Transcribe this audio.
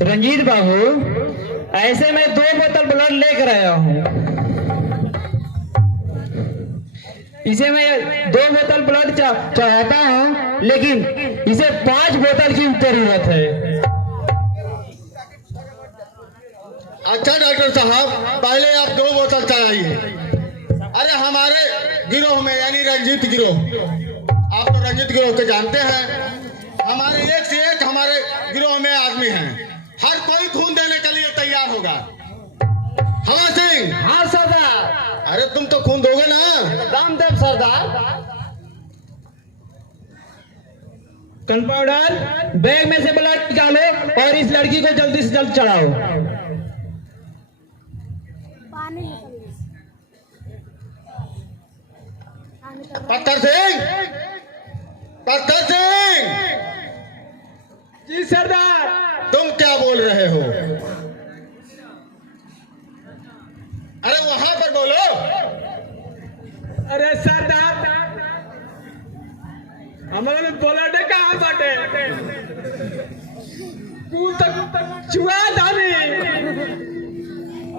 रंजीत बाबू, ऐसे में 2 बोतल ब्लड लेकर आया हूँ। इसे मैं 2 बोतल ब्लड चाहता हूँ, लेकिन इसे 5 बोतल की जरूरत है। अच्छा डॉक्टर साहब, पहले आप 2 बोतल चढ़ाइए। अरे हमारे गिरोह में यानी रंजीत गिरोह, आप तो रंजीत गिरोह को जानते हैं, हमारे एक से एक हमारे गिरोह में आदमी हैं। हर कोई खून देने के लिए तैयार होगा। हवा सिंह। हाँ सरदार। अरे तुम तो खून दोगे ना? रामदेव सरदार। कंपाउंडर, बैग में से ब्लड निकालो और इस लड़की को जल्दी से जल्द चढ़ाओ। पत्थर सिंह, पत्थर सिंह। जी सरदार। तुम क्या बोल रहे हो? अरे वहां पर बोलो। अरे सरदार, हमारा ब्लड कहाँ बाटे? तक चुआ जाने